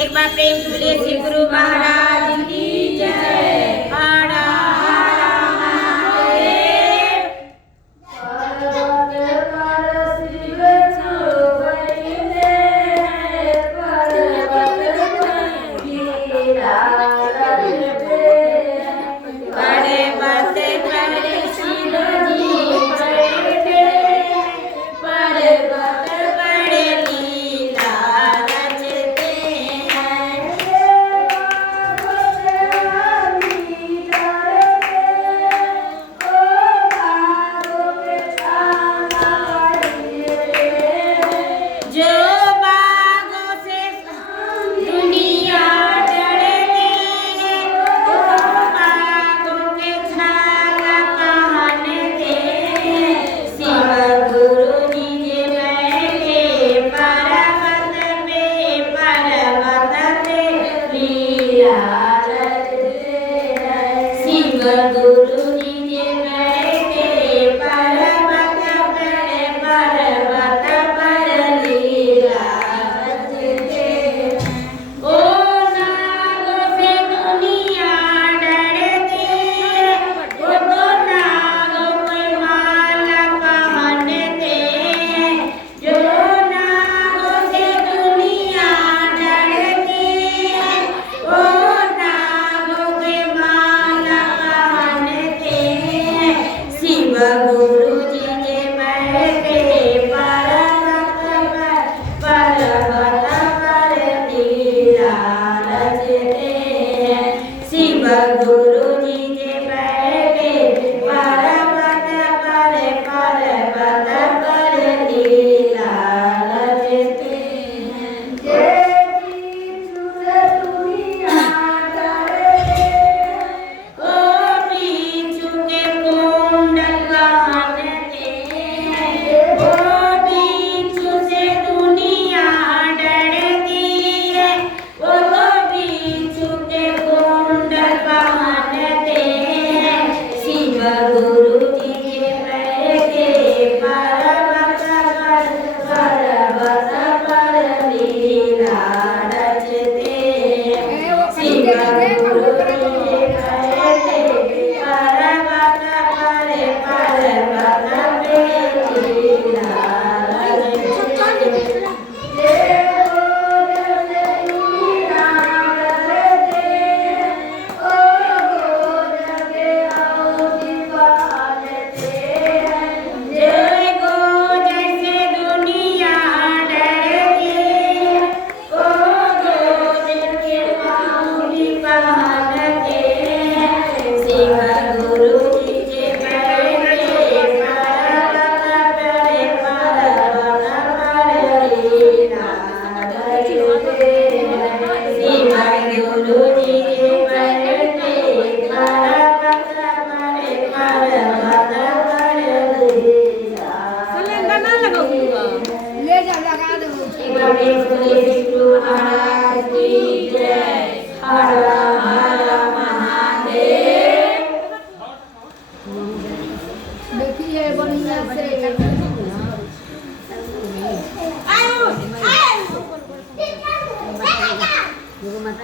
एक बार प्रेम से बोलिए श्री गुरु महाराज की जय। हर हर महादेव।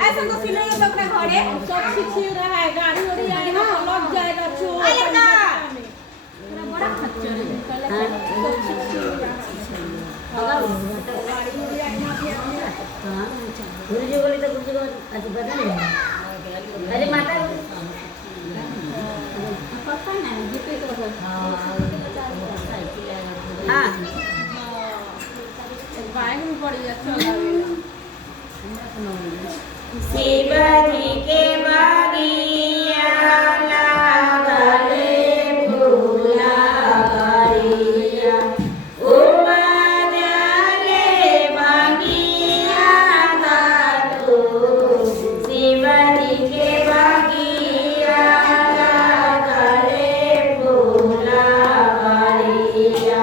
ऐसा तो सिलेंगे तो अपने घरे सब छिछी रहा है गाड़ी उड़ी आएगा तो लग जाएगा चो बड़ा खच्चर है गाड़ी उड़ी आएगा हां गुरुजी बोले तो गुरुजी को आज बता नहीं अरे माता पता नहीं जीपे तो हां बाइक में पड़ी अच्छा लगेगा शिवजी के बगिया लागले फूला बगिया उमजले बगिया दादू शिवजी के बगिया लागले फूला बगिया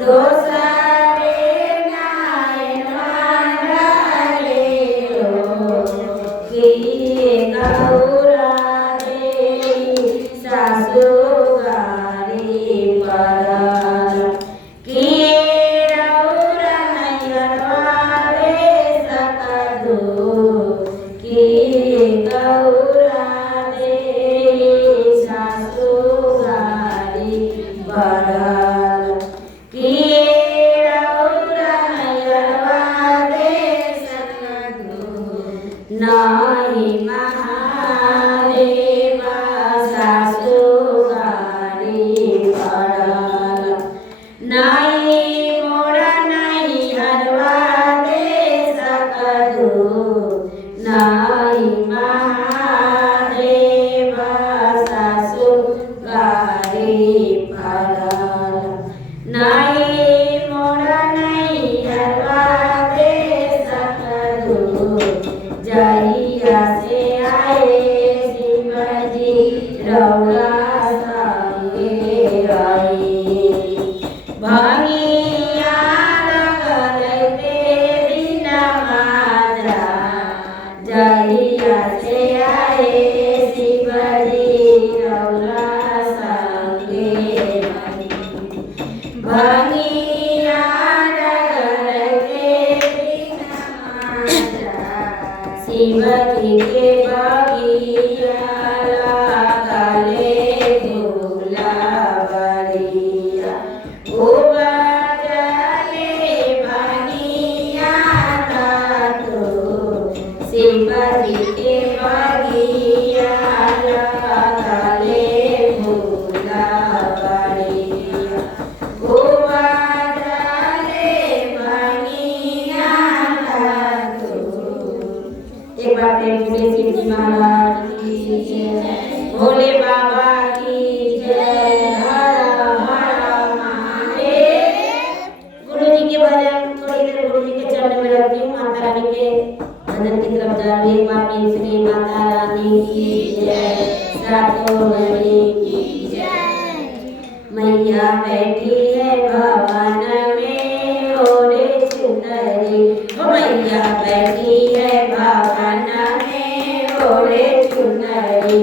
दो नाई मोड़ा नाई हरवा दे सकदू नाई महादेव सासु गारी फलाल नाई मोड़ा नाई हरवा दे सकदू जहिया से आए शिवजी रौला संगे आई भंगिया लगते दिन माजा जहिया से आए शिवजी रौला संगे भंगिया लगते दिन माजा शिवजी के बगिया लागले गुलाबरिया उबजले भंगिया तो शिवजी के बगिया लागले गुलाबरिया उबजले भंगिया तो। एक बार प्रेम से शिव जी महाराज की जय, भोले बाबा की जय, हर हर महादेव। गुरु जी के भजन थोड़ी देर गुरु जी के चरण में रखती हूँ। माता रानी के भजन की तरफ जा रही हूँ। प्रेम से माता रानी की जय, सातों बहनी की जय। मैया बैठी है भवन में ओढ़े चुनरी, ओ मैया बैठी है भवन में ओढ़े चुनरी,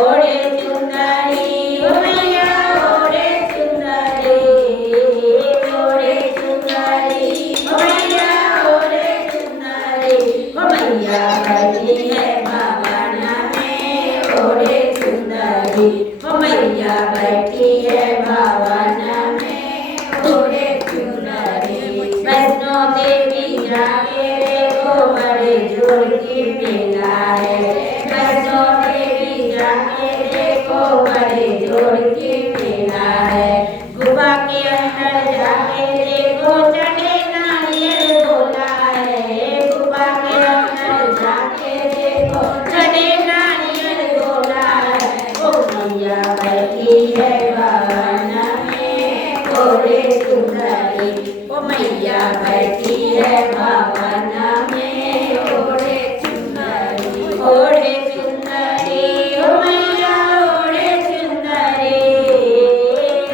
ओढ़े चुनरी, ओ मैया ओढ़े चुनरी, ओढ़े चुनरी, ओ मैया ओढ़े चुनरी, ओ मैया बैठी है भवन में ओढ़े चुनरी, ओ मैया बैठी है भवन में ओढ़े चुनरी। वैष्णो देवी जाके देखो बड़े जोर की मेला है, वैष्णो देवी जाके देखो बड़े जोर की मेला है। गुफा के अंदर जाके देखो चढ़े नारियल गोला है, गुफा के अंदर जाके देखो चढ़े नारियल गोला है। ओ मैया बैठी है भवन में ओढ़े चुनरी, ओ मैया बैठी है भवन में ओढ़े चुनरी, ओढ़े चुनरी, ओ मैया ओढ़े चुनरी,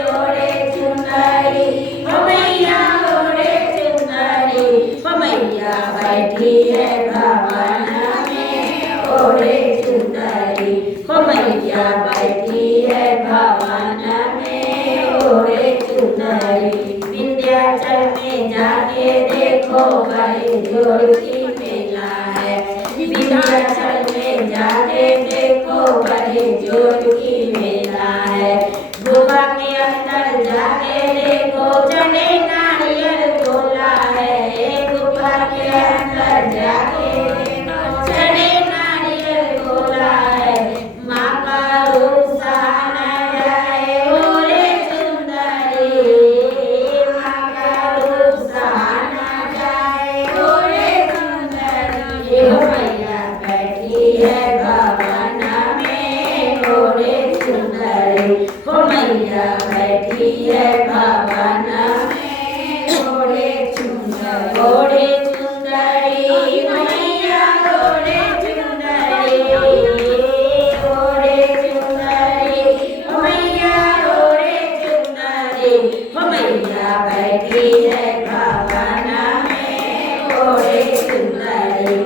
ओढ़े चुनरी, ओ मैया ओढ़े चुनरी, ओ मैया बैठी है भवन में ओढ़े चुनरी, ओ मैया बैठी है भवन में ओढ़े चुनरी। विंध्याचल में जाके देखो बड़े जोर की मेला है, विंध्याचल में जाके देखो बड़े जोर की मेला है। गुफा के अंदर जाके देखो चढ़े नारियल गोला है, गुफा के अंदर जाके देखो चढ़े नारियल गोला है। माँ का रूप सहाना जाए ओढ़े चुनरी, माँ का रूप सहाना जाए ओढ़े चुनरी, ओ मैया बैठी है भवन में ओढ़े चुनरी, ओ मैया बैठी है भवन में ओढ़े चुनरी, ओढ़े चुनरी, मैया ओढ़े चुनरी, ओढ़े चुनरी, मैया ओढ़े चुनरी, मैया बैठी है भवन में ओढ़े चुनरी,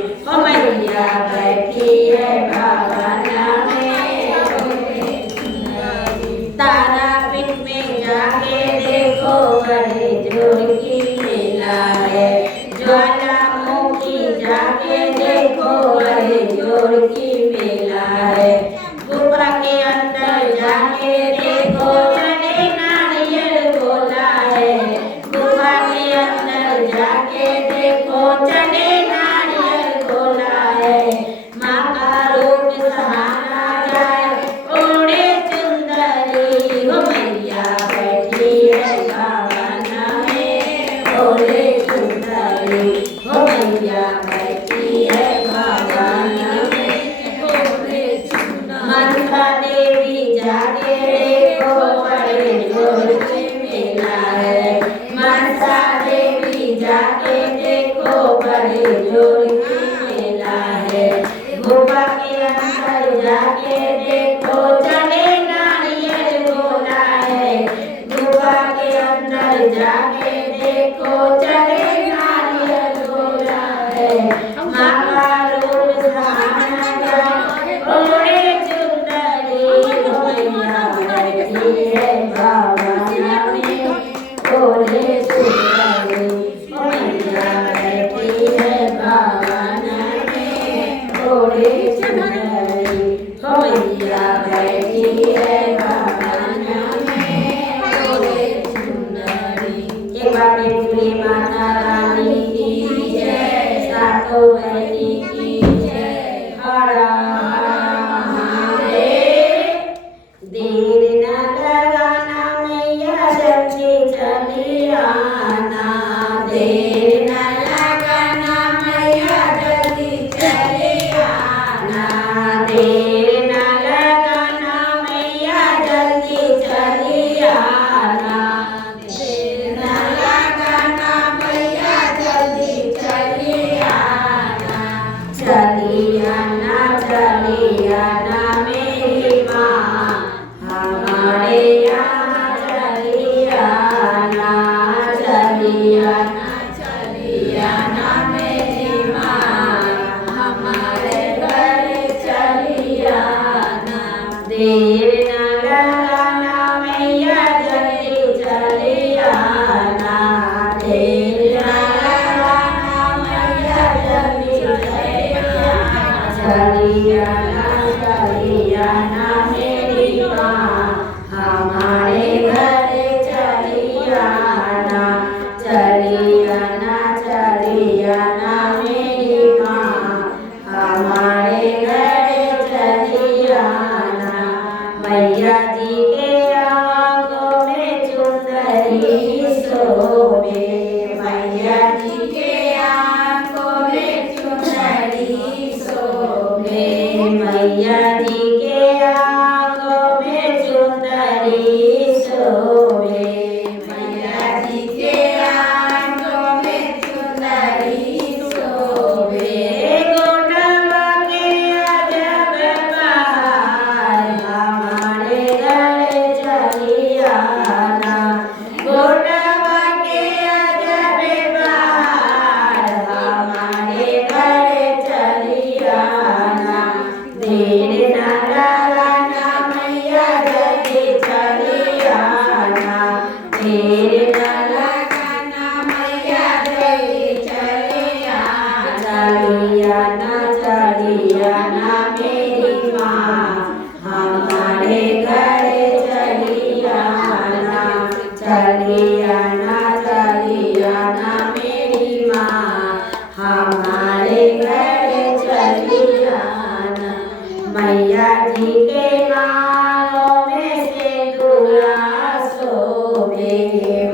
मैया बैठी है भवन में ओढ़े चुनरी। तारापीठ में जाके देखो बड़े जोर की मेला है, ज्वालामुखी जाके देखो बड़े जोर की मेला है। गुफा के अंदर जाके देखो चढ़े नारियल गोला है, गुफा मनसा देवी जाके देखो बड़े जोर की मेला है। गुफा के अंदर जाके देखो चले नारियल गोला है। गुफा के अंदर जाके देखो चले नारियल गोला है। माँ का रूप सहाना जाए ओढ़े चुंदरी मैया बैठी है भावना में ओढ़े चुंदरी मैया बैठी है भावना में ओढ़े चुंदरी मैया बैठी है भावना में ओढ़े चुंदरी। एक बार बोली माता रानी की जय, सातों बहनी की जय। हर हर महादेव। देर न लगाना मैया जल्दी चली आना। देर न लगाना मैया जल्दी चली आना। देर न लगाना मैया जल्दी चली आना। देर न लगाना मैया जल्दी चली आना। चली आना मेरी माँ हमारे यहाँ चली आना। चली आना मेरी माँ हमारे घर चली आना। देर न लगाना मैया जल्दी चली आना। देर न लगाना मैया जल्दी चली आना। चली आना मेरी माँ हमारे घर चली आना। चली आना मेरी माँ हमारे घर चली आना। मैया जी के आंखों में चुंदरी शोभे। मैया जी के आंखों में चुंदरी शोभे। मैया जी के आंखों में चुंदरी शोभे। मैया जी के आंखों में चुंदरी शोभे। गोटवा के अजब बहार हमारे घर चली आना। गोटवा के अजब बहार हमारे घर चली आना। देर न लगाना मैया जल्दी चली आना। देर न लगाना मैया जल्दी चली आना। चली आना मेरी माँ हमारे घर चली आना। चली आना मेरी माँ हमारे घर चली आना। मैया जी के मांगों में सिंदूरा शोभे।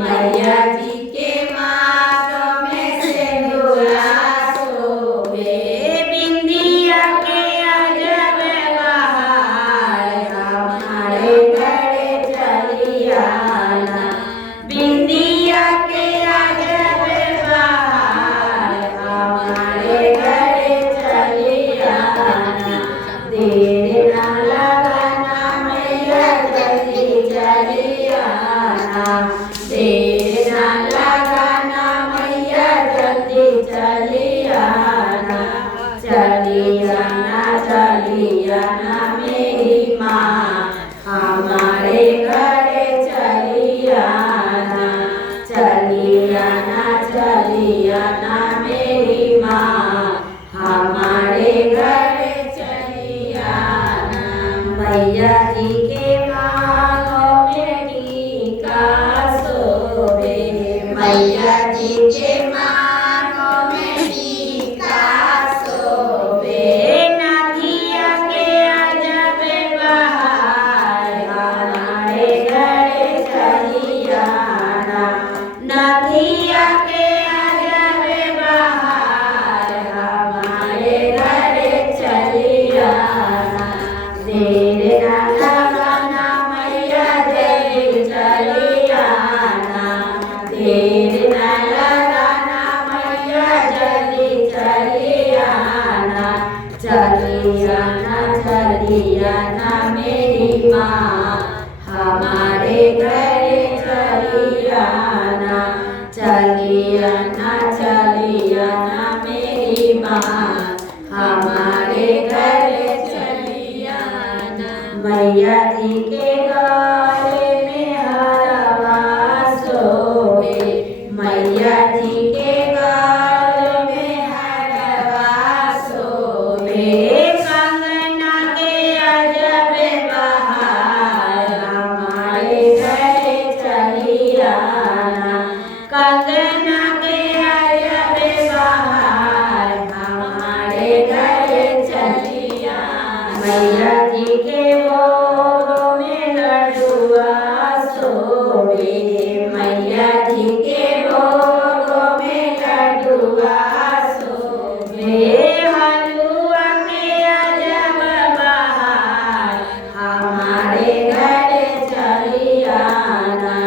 मैया जी के मांगों में सिंदूरा शोभे। बिंदिया के अजब बहार हमारे घर चली आना। बिंदिया के अजब बहार हमारे घर चली आना। देर न लगाना मैया जल्दी चली आना। देर न लगाना मैया जल्दी चली आना। चली आना मेरी माँ हमारे घर चली आना। चली आना मेरी माँ हमारे घर चली आना। मैया जी के मांगों में टीका शोभे। मैया जी के मांगों में टीका शोभे। नाथिया के अजब बहार हमारे घर चली आना। नाथिया के अजब बहार हमारे घर चली आना। देर न लगाना मैया जल्दी चली आना। देर देर न लगाना मैया जल्दी चली आना, चली आना मेरी माँ, हमारे घर चली आना, चली आना मेरी माँ, हमारे घर चली आना। मैया जी के गले में हरवा सोहे, मैया जी के गले में हरवा सोहे, कंगना के अजब बहार, हमारे घर चली आना, कंगना के अजब बहार, हमारे घर चली आना। मैया जी के भोगों में लड्डुआ सोहे, मैया जी के भोगों में लड्डुआ सोहे, हलुआ के अजब बहार, हमारे घर चली आना,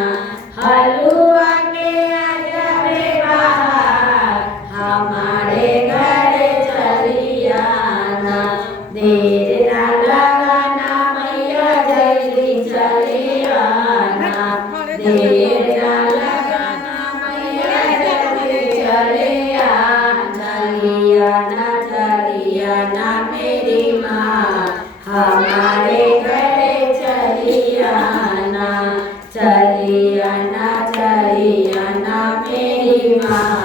हलुआ के अजब बहार, हमारे घर चली आना। देर न लगाना मैया जल्दी चली आना, देर न लगाना मैया जल्दी चली आना, चली आना मेरी माँ, हमारे घर चली आना, चली आना मेरी माँ,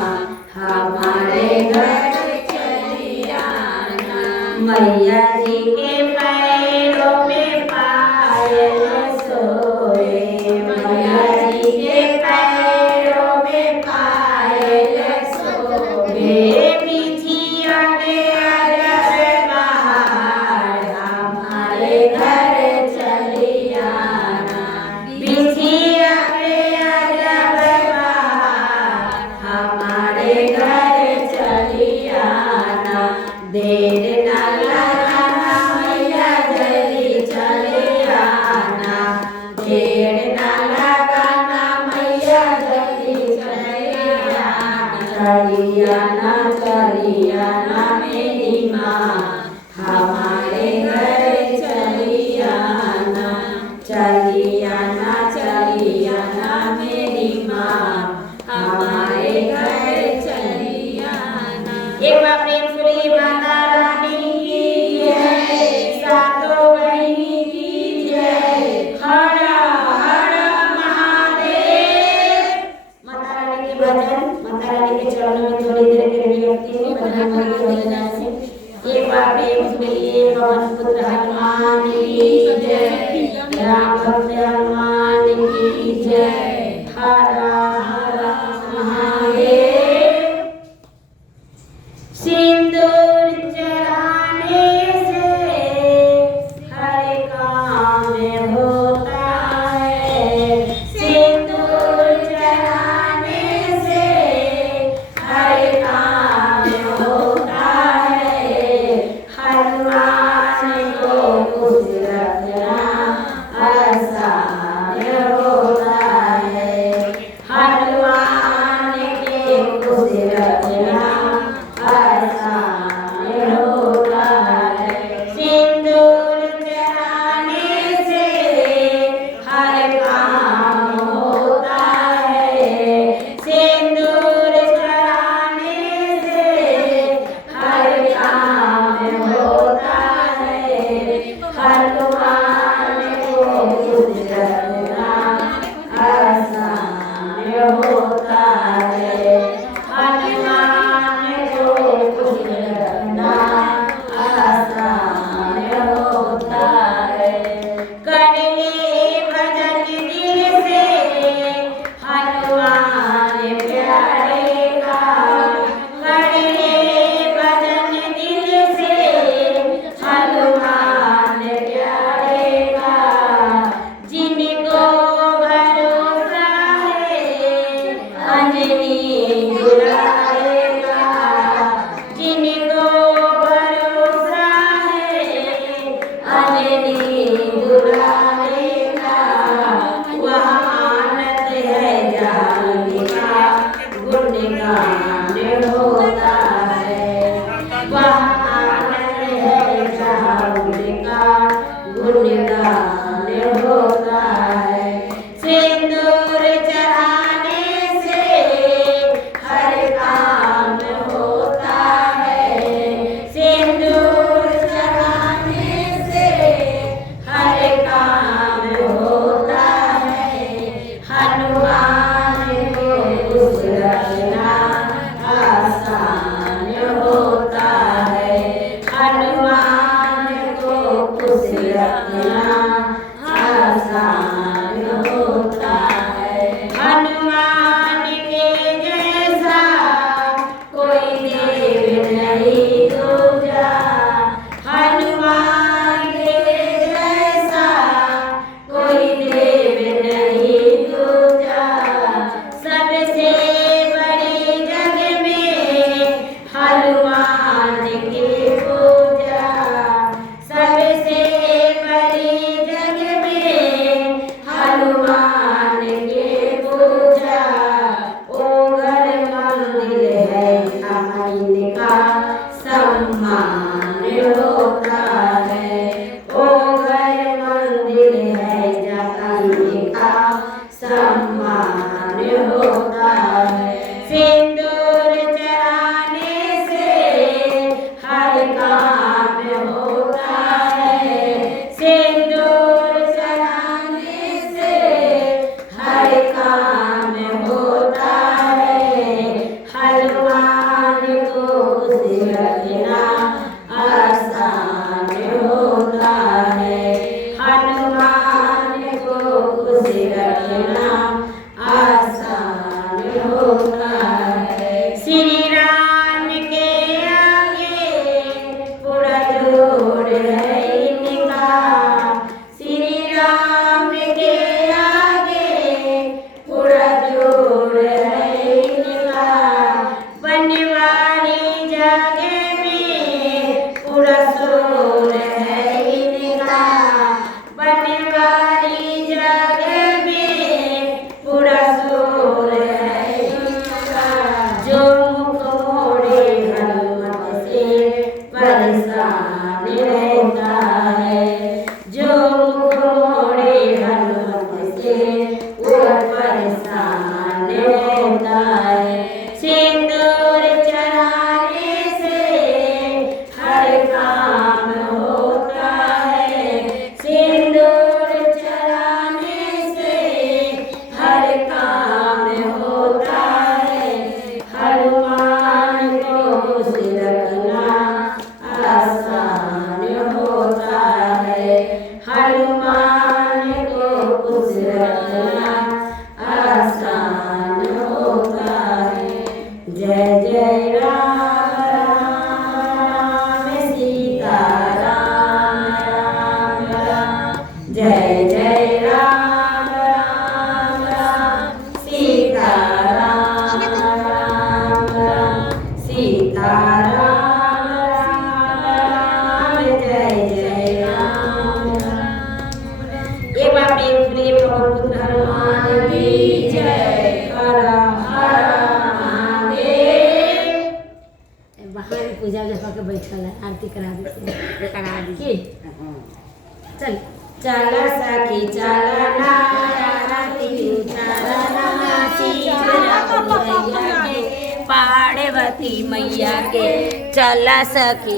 हमारे घर चली आना। मैया जी के पैरों में पायल सोए, मैया जी के पैरों में पायल सोए, बिछिया के अजब बहार, हमारे घर चली आना, बिछिया के अजब बहार, हमारे घर चली आना। देर न लगाना मैया जल्दी चली आना, देर न लगाना मैया जल्दी चली आना, चली आना मेरी माँ, हमारे घर चली आना, चली आना मेरी माँ, हमारे घर चली आना। एक बार प्रेम सुनिए माता रानी की जय, सातों बहिनी की जय, हर हर महादेव। माता रानी के भजन, माता रानी के चरणों में थोड़ी देर के लिए रखती हूँ भजन हो जाने से। एक बार प्रेम सुनिए पवन पुत्र हनुमान की जय, राम भक्त हनुमान की जय, हर हर महादेव। सिंदूर चढ़ाने से हर काम होता है, सिंदूर चढ़ाने से हर काम होता है, हनुमान को खुश रखना आसान होता है, हनुमान के खुश रखना आसान होता है, सिंदूर चढ़ाने से हर काम होता है, सिंदूर चढ़ाने से हर काम होता है, हनुमान को खुश रखना आसान होता है, हनुमान को खुश रखना आसान होता है। कर ले भजन दिल से हनुमान प्यारे का, कर ले भजन दिल से हनुमान प्यारे का, जिनको भरोसा है अंजनी दुलारेगा, जिनको भरोसा है अंजनी दुलारेगा, वहाँ आनंद है जाने का, गुणगान होता है, वहाँ आनंद है जहाँ उनका गुणगान होता है। सिंदूर चढ़ाने से हर काम होता है, सिंदूर चढ़ाने से हर काम होता है। हनुमान को खुश रखना आसान होता है, हनुमान को खुश रखना आसान होता है। हनुमान के जैसा कोई देव नहीं दूजा, हनुमान के जैसा कोई देव नहीं दूजा। सबसे बड़ी जग में हनुमान की पूजा, सबसे बड़ी जग में हनुमान की पूजा। ओघर मंदिर है जहाँ इनका सम्मान होता है, ओघर मंदिर है जहाँ इनका सम्मान होता है। सिंदूर चढ़ाने से हर काम होता है, सिंदूर चढ़ाने से हर काम होता है। हनुमान को खुश रखना आसान होता है, हनुमान को खुश रखना आसान होता है। श्री राम के आगे पूरा जोड़ है इनका, श्री राम के आगे पूरा जोड़ है इनका। बनवारी जगह में पूरा शोर है इनका, बनवारी जगह में पूरा शोर है इनका। जो मुख मोड़े हनुमत से परेशान रहता है, जो मुख मोड़े हनुमत से वह परेशान रहता है। सिंदूर चढ़ाने से हर काम होता है, सिंदूर चढ़ाने से हर काम होता है। हनुमान को खुश रखना आसान होता है, हनुमान को खुश रखना आसान होता है। जय जय राम राम सीता राम राम राम, जय जय राम राम राम सीता राम राम राम, सीता राम राम राम, जय जय राम राम। एक बार प्रेम प्रेम पवन पुत्र हनुमान की जय। हर हर महादेव। बाहर में पूजा जब के बैठल है, आरती करा देते करा दी चल। चल सखी चल ना आरती उतारना शिवरात्रि मैया के, पार्वती मैया के। चल सखी